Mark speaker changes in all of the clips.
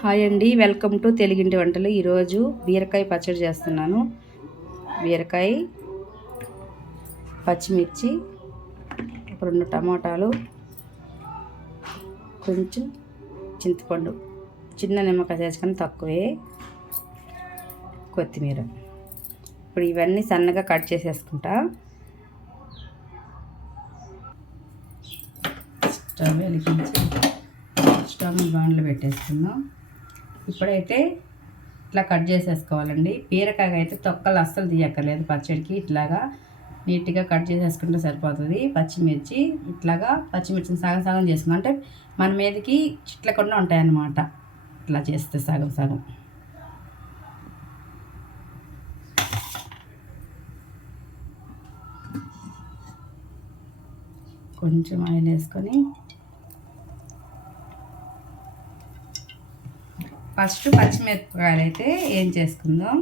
Speaker 1: Hi అండి. Welcome to తెలుగింటి వంటలు. ఈరోజు బీరకాయ పచ్చడి చేస్తున్నాను. బీరకాయ పచ్చిమిర్చి రెండు టమాటాలు కొంచెం చింతపండు చిన్న నిమ్మకాయ చేసుకొని తక్కువే కొత్తిమీర. ఇప్పుడు ఇవన్నీ సన్నగా కట్ చేసేసుకుంటా. స్టవ్ వెలిగించి స్టవ్ బాండ్లో పెట్టేసుకుందాం. ఇప్పుడైతే ఇట్లా కట్ చేసేసుకోవాలండి. బీరకాయ అయితే తొక్కలు అస్సలు తీయక్కర్లేదు. పచ్చడికి ఇట్లాగా నీట్గా కట్ చేసేసుకుంటే సరిపోతుంది. పచ్చిమిర్చి ఇట్లాగా పచ్చిమిర్చిని సగం సగం చేసుకున్నాం అంటే మన మీదకి చిట్లకుండా ఉంటాయన్నమాట. ఇట్లా చేస్తే సగం సగం. కొంచెం ఆయిల్ వేసుకొని ఫస్ట్ పచ్చిమిరపకాయలు అయితే ఏం చేసుకుందాం?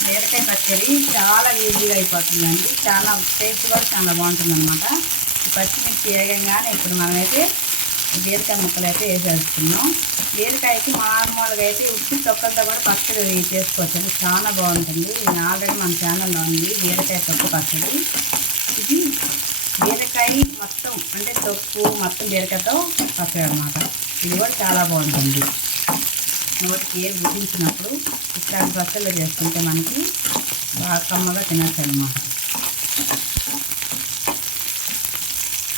Speaker 1: బీరకాయ పచ్చడి చాలా ఈజీగా అయిపోతుందండి. చాలా టేస్ట్ కూడా చాలా బాగుంటుంది అనమాట పచ్చిమిర్చి వేగంగానే ఇప్పుడు మనమైతే బీరకాయ ముక్కలు అయితే వేసేస్తున్నాం బీరకాయకి మామూలుగా అయితే ఉప్పు తొక్కలతో కూడా పచ్చడి చేసుకోవచ్చు చాలా బాగుంటుంది. ఇది ఆల్రెడీ మన ఛానల్లో ఉంది. బీరకాయ తొక్క పచ్చడి. ఇది బీరకాయ మొత్తం అంటే తొక్కు మొత్తం బీరకాయతో పచ్చడి అనమాట ఇది కూడా చాలా బాగుంటుంది. నోటికి ఏది గుర్తించినప్పుడు ఇట్లాంటి పచ్చళ్ళు చేసుకుంటే మనకి బాగా కమ్మగా తినచ్చు అనమాట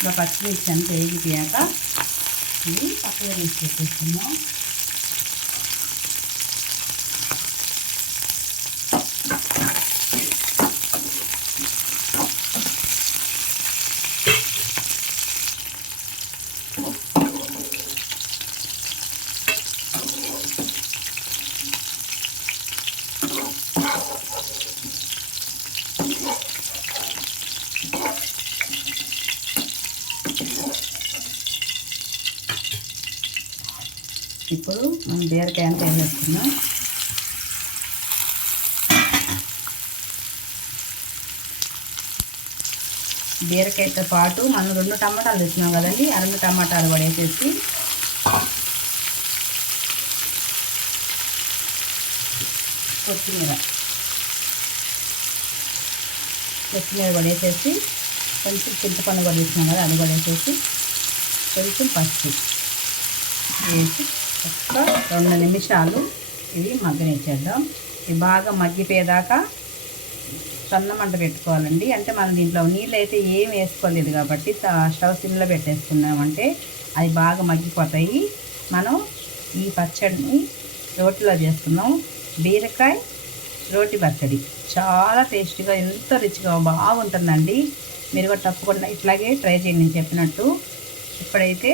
Speaker 1: ఇలా పచ్చిమిర్చి అంతా వేగిపోయాక ఇది పక్కగా తీసి పెట్టేస్తున్నాం ఇప్పుడు మనం బీరకాయ అంతా వేసేస్తున్నాం బీరకాయతో పాటు మనం రెండు టమాటాలు తెచ్చినాం కదండి ఆ రెండు టమాటాలు పడేసేసి కొత్తిమీర. కొత్తిమీర పడేసేసి కొంచెం చింతపండు పడేసినాం కదా అది పడేసేసి కొంచెం పసుపు వేసి ఒక్క రెండు నిమిషాలు ఇది మగ్గనిచ్చేద్దాం. ఇది బాగా మగ్గిపోయేదాకా సన్న మంట పెట్టుకోవాలండి. అంటే మనం దీంట్లో నీళ్ళు అయితే ఏం వేసుకోలేదు కాబట్టి స్టవ్ సిమ్లో పెట్టేసుకున్నామంటే అది బాగా మగ్గిపోతాయి. మనం ఈ పచ్చడిని రోటిలో చేసుకున్నాం. బీరకాయ రోటి పచ్చడి. చాలా టేస్టీగా ఎంతో రుచిగా బాగుంటుందండి. మీరు కూడా తప్పకుండా ఇట్లాగే ట్రై చేయండి నేను చెప్పినట్టు. ఇప్పుడైతే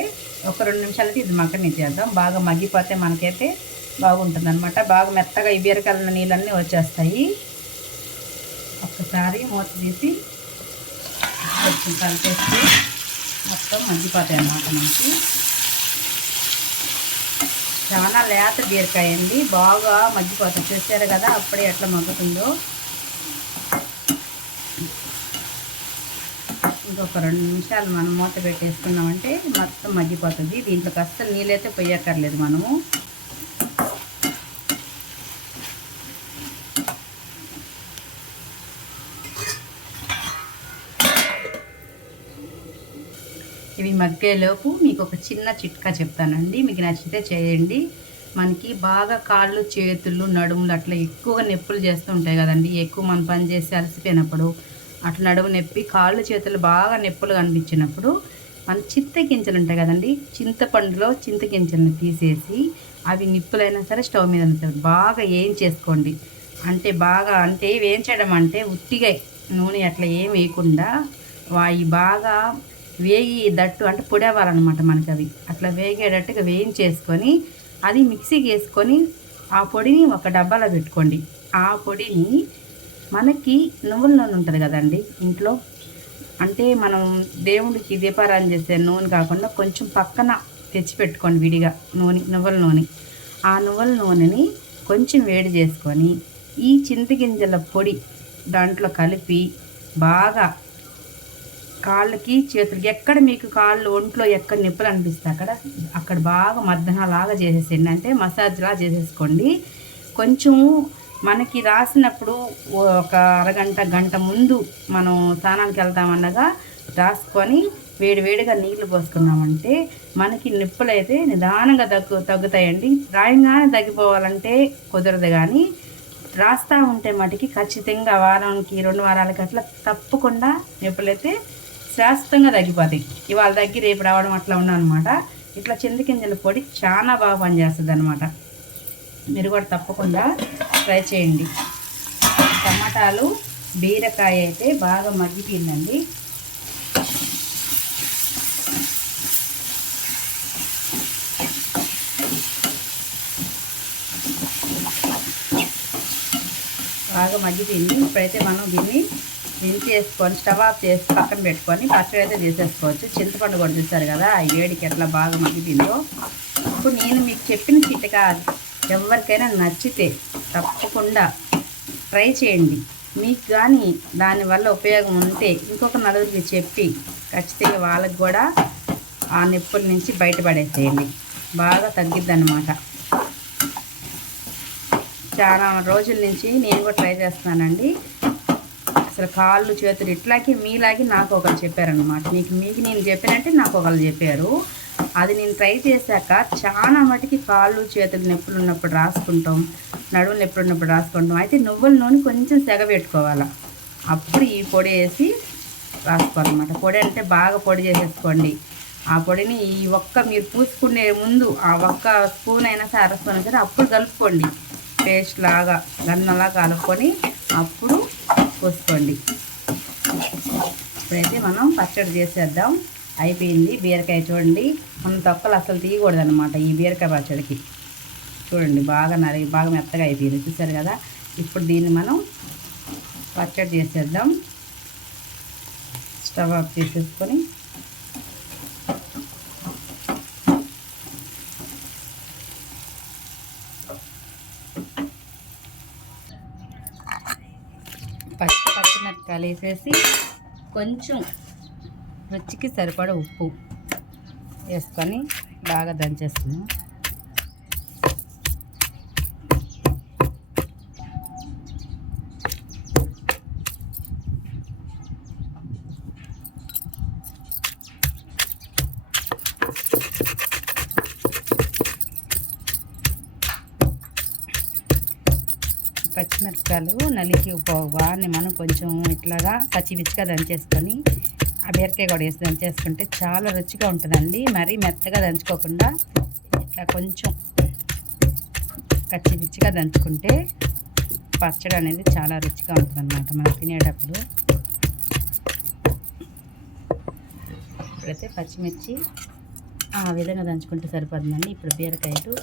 Speaker 1: ఒక రెండు నిమిషాలకి ఇది మగ్గనిచ్చేద్దాం బాగా మగ్గిపోతే మనకైతే బాగుంటుంది అనమాట బాగా మెత్తగా ఈ బీరకాయల నీళ్ళన్నీ వచ్చేస్తాయి. ఒక్కసారి మూత తీసి కొంచెం కలిపేసి మొత్తం మగ్గిపోతాయి అన్నమాట మనకి. చాలా లేత బీరకాయ అండి బాగా మగ్గిపోతుంది చూసారు కదా అప్పుడే ఎట్లా మగ్గుతుందో. ఇంకొక రెండు నిమిషాలు మనం మూత పెట్టేసుకున్నామంటే మొత్తం మగ్గిపోతుంది. దీంట్లోకి అస్సలు నీళ్ళైతే పోయక్కర్లేదు మనము. ఇవి మగ్గేలోపు మీకు ఒక చిన్న చిట్కా చెప్తానండి. మీకు నచ్చితే చేయండి. మనకి బాగా కాళ్ళు చేతులు నడుములు అట్లా ఎక్కువగా నొప్పులు చేస్తూ ఉంటాయి కదండి. ఎక్కువ మనం పని చేసి అలసిపోయినప్పుడు అట్లా నడుము నొప్పి కాళ్ళు చేతులు బాగా నొప్పులు కనిపించినప్పుడు మన చింత గింజలు ఉంటాయి కదండి చింతపండులో చింత గింజలను తీసేసి అవి నిప్పులైనా సరే స్టవ్ మీద బాగా ఏం చేసుకోండి. అంటే బాగా అంటే వేయించడం అంటే ఉత్తిగా నూనె అట్లా ఏం వేయకుండా వాయి బాగా వేగి దట్టు అంటే పొడేవాలన్నమాట మనకి అవి. అట్లా వేగేటట్టుగా వేయించేసుకొని అది మిక్సీకి వేసుకొని ఆ పొడిని ఒక డబ్బాలో పెట్టుకోండి. ఆ పొడిని మనకి నువ్వుల నూనె ఉంటుంది కదండి ఇంట్లో? అంటే మనం దేవుడికి దీపారాయణ చేసే నూనె కాకుండా కొంచెం పక్కన తెచ్చిపెట్టుకోండి విడిగా నూనె నువ్వుల నూనె. ఆ నువ్వుల నూనెని కొంచెం వేడి చేసుకొని ఈ చింతగింజల పొడి దాంట్లో కలిపి బాగా కాళ్ళకి చేతులకి ఎక్కడ మీకు కాళ్ళు ఒంట్లో ఎక్కడ నిప్పులు అనిపిస్తే అక్కడ అక్కడ బాగా మర్దన లాగా చేసేసేయండి. అంటే మసాజ్లా చేసేసుకోండి. కొంచెం మనకి రాసినప్పుడు ఒక అరగంట గంట ముందు మనం స్నానానికి వెళ్తామన్నగా రాసుకొని వేడివేడిగా నీళ్ళు పోసుకున్నామంటే మనకి నొప్పులు అయితే నిదానంగా తగ్గు తగ్గుతాయండి. రాయంగానే తగ్గిపోవాలంటే కుదరదు కానీ రాస్తూ ఉంటే మటుకి ఖచ్చితంగా వారానికి రెండు వారాలకి అట్లా తప్పకుండా నొప్పులైతే శాశ్వతంగా తగ్గిపోతాయి. ఇవాళ తగ్గి రేపు రావడం అట్లా అనమాట ఇట్లా చింతకింజల పొడి చాలా బాగా పనిచేస్తుంది అనమాట మీరు కూడా తప్పకుండా ట్రై చేయండి. టమాటాలు బీరకాయ అయితే బాగా మగ్గిపోయిందండి. బాగా మగ్గిపోయింది. ఇప్పుడైతే మనం దీన్ని దించేసుకొని స్టవ్ ఆఫ్ చేసి పక్కన పెట్టుకొని పచ్చడి అయితే తీసేసుకోవచ్చు చింతపండు కూడా చూస్తారు కదా ఆ వేడికి ఎట్లా బాగా మగ్గిపోయిందో. ఇప్పుడు నేను మీకు చెప్పిన చిట్టక ఎవరికైనా నచ్చితే తప్పకుండా ట్రై చేయండి. మీకు కానీ దానివల్ల ఉపయోగం ఉంటే ఇంకొక నలుగురికి చెప్పి ఖచ్చితంగా వాళ్ళకి కూడా ఆ నొప్పుల నుంచి బయటపడేసేయండి. బాగా తగ్గిద్ది అనమాట చాలా రోజుల నుంచి నేను కూడా ట్రై చేస్తున్నానండి. అసలు కాళ్ళు చేతులు ఇట్లాగే మీలాగే నాకు ఒకరు చెప్పారనమాట మీకు మీకు నేను చెప్పినట్టే నాకు ఒకరు చెప్పారు. అది నేను ట్రై చేశాక చాలా మటుకి కాళ్ళు చేతులు నొప్పులు ఉన్నప్పుడు రాసుకుంటాం నడువులు నొప్పులు ఉన్నప్పుడు రాసుకుంటాం. అయితే నువ్వుల నూనె కొంచెం సెగ పెట్టుకోవాలి. అప్పుడు ఈ పొడి వేసి రాసుకోవాలన్నమాట. పొడి అంటే బాగా పొడి చేసేసుకోండి. ఆ పొడిని ఈ ఒక్క మీరు పూసుకునే ముందు ఆ ఒక్క స్పూన్ అయినా సరే అర స్పూన్ సరే అప్పుడు కలుపుకోండి. పేస్ట్ లాగా గన్నలా కలుపుకొని అప్పుడు పోసుకోండి. ఇప్పుడైతే మనం పచ్చడి చేసేద్దాం. అయిపోయింది. బీరకాయ చూడండి. మనం తొక్కలు అసలు తీయకూడదు అనమాట ఈ బీరకాయ పచ్చడికి. చూడండి బాగా నరిగి బాగా మెత్తగా అయిపోయింది. చూసారు కదా? ఇప్పుడు దీన్ని మనం పచ్చడి చేసేద్దాం. స్టవ్ ఆఫ్ చేసేసుకొని. పచ్చి పచ్చిమిరపకాయలు వేసేసి కొంచెం రుచికి సరిపడ ఉప్పు వేసుకొని బాగా దంచేస్తున్నాం పచ్చిమిరపకాయలు నలికి బాగా మనం కొంచెం ఇట్లాగా పచ్చిమిర్చిగా దంచేసుకొని బీరకాయ కూడా వేసి దంచేసుకుంటే చాలా రుచిగా ఉంటుందండి. మరీ మెత్తగా దంచుకోకుండా ఇట్లా కొంచెం పచ్చిమిర్చిగా దంచుకుంటే పచ్చడి అనేది చాలా రుచిగా ఉంటుందన్నమాట మనం తినేటప్పుడు. ఇప్పుడైతే పచ్చిమిర్చి ఆ విధంగా దంచుకుంటే సరిపోతుందండి. ఇప్పుడు బీరకాయలు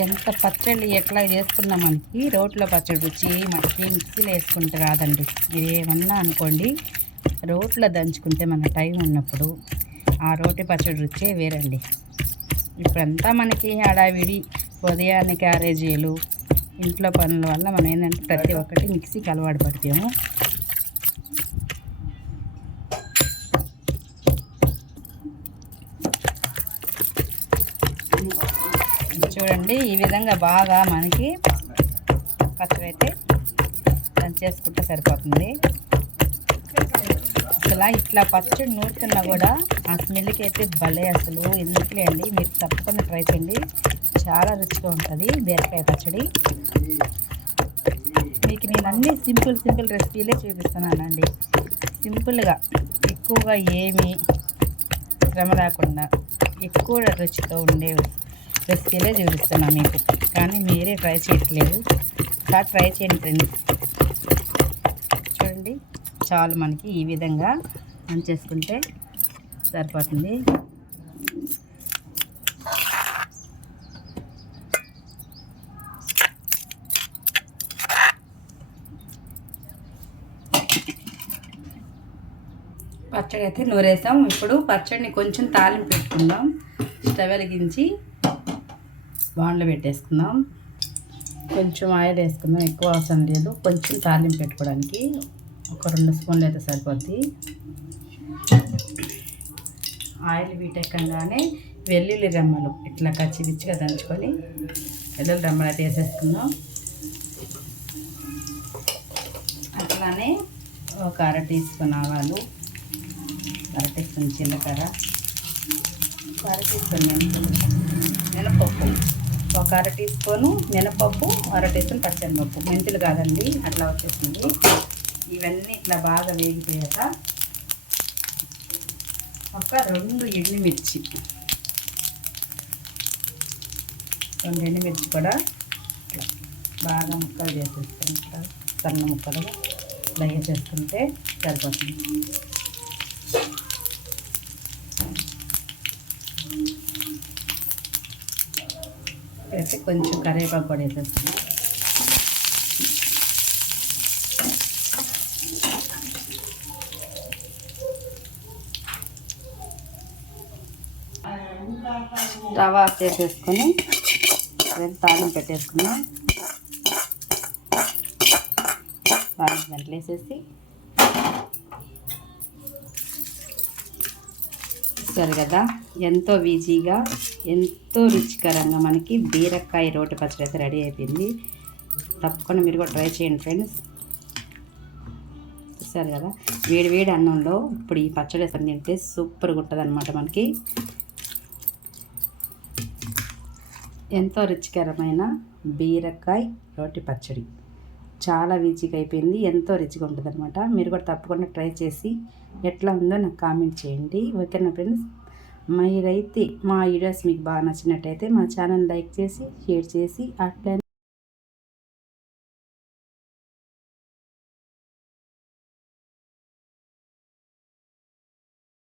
Speaker 1: ఎంత పచ్చళ్ళు ఎట్లా చేసుకున్నా మనకి రోట్లో పచ్చడి రుచి మనకి మిక్సీలో వేసుకుంటే రాదండి. మీరు ఏమన్నా అనుకోండి రోట్లో దంచుకుంటే మన టైం ఉన్నప్పుడు ఆ రోటి పచ్చడి రుచే వేరండి. ఇప్పుడంతా మనకి హడావిడి ఉదయాన్నే క్యారేజీలు ఇంట్లో పనుల వల్ల మనం ఏంటంటే ప్రతి ఒక్కటి మిక్సీకి అలవాటు పడిపోయాము. చూడండి ఈ విధంగా బాగా మనకి పచ్చడి అయితే చేసుకుంటే సరిపోతుంది. అసలు ఇట్లా పచ్చడి నూరుతున్నా కూడా ఆ స్మెల్కి అయితే భలే అసలు. ఎందుకులే అండి? మీరు తప్పకుండా ట్రై చేయండి. చాలా రుచిగా ఉంటుంది బీరకాయ పచ్చడి. మీకు నేను అన్ని సింపుల్ సింపుల్ రెసిపీలే చూపిస్తున్నానండి. సింపుల్గా ఎక్కువగా ఏమి శ్రమ లేకుండా ఎక్కువ రుచితో ఉండేవి రెసిపీలే చూపిస్తున్నా మీకు. కానీ మీరే ట్రై చేయట్లేదు. ఇలా ట్రై చేయండి ఫ్రెండ్స్. చూడండి చాలు మనకి ఈ విధంగా చేసుకుంటే సరిపోతుంది. పచ్చడి అయితే నూరేసాం. ఇప్పుడు పచ్చడిని కొంచెం తాలింపు పెట్టుకుందాం. స్టవ్ వెలిగించి బాండ్లు పెట్టేసుకుందాం. కొంచెం ఆయిల్ వేసుకుందాం ఎక్కువ అవసరం లేదు. కొంచెం తాలింపు పెట్టుకోవడానికి ఒక రెండు స్పూన్లు అయితే సరిపోద్ది. ఆయిల్ వీటెక్కగానే వెల్లుల్లి రెమ్మలు ఇట్లా కచ్చిపిచ్చిగా దంచుకొని వెల్లుల్లి రెమ్మలు అయితే వేసేసుకుందాం. అట్లానే ఒక అర టీ స్పూన్ ఆవాలు అర టీ స్పూన్ జీలకర్ర ఒక అర టీ స్పూన్ మినపప్పు. ఒక అర టీ స్పూను మినపప్పు అర టీ స్పూన్ పచ్చనిపప్పు మెంతులు కాదండి అట్లా వచ్చేసింది. ఇవన్నీ ఇట్లా బాగా వేగిపోయాక ఒక రెండు ఎండుమిర్చి. రెండు ఎండుమిర్చి కూడా బాగా ముక్కలు చేసేస్తాను ఇట్లా సన్న ముక్కలు ఇట్లా వేసేసుకుంటే సరిపోతుంది. వేసి కొంచెం కరివేపాకు కూడా వేసేస్తాం రవ చేసేసుకొని తాళం పెట్టేసుకున్నాం. తాళం గంటలు వేసేసి సరే కదా ఎంతో ఈజీగా ఎంతో రుచికరంగా మనకి బీరకాయ రోటి పచ్చడి అయితే రెడీ అయిపోయింది. తప్పకుండా మీరు కూడా ట్రై చేయండి ఫ్రెండ్స్. చూసారు కదా వేడి వేడి అన్నంలో ఇప్పుడు ఈ పచ్చడి వేసుకొని తింటే సూపర్గా ఉంటుంది అనమాట మనకి. ఎంతో రుచికరమైన బీరకాయ రోటి పచ్చడి. చాలా ఈజీగా అయిపోయింది. ఎంతో రిచ్గా ఉంటుంది అనమాట మీరు కూడా తప్పకుండా ట్రై చేసి ఎట్లా ఉందో నాకు కామెంట్ చేయండి. ఓకేనా ఫ్రెండ్స్? మీరైతే మా వీడియోస్ మీకు బాగా నచ్చినట్టయితే మా ఛానల్ లైక్ చేసి షేర్ చేసి అట్లా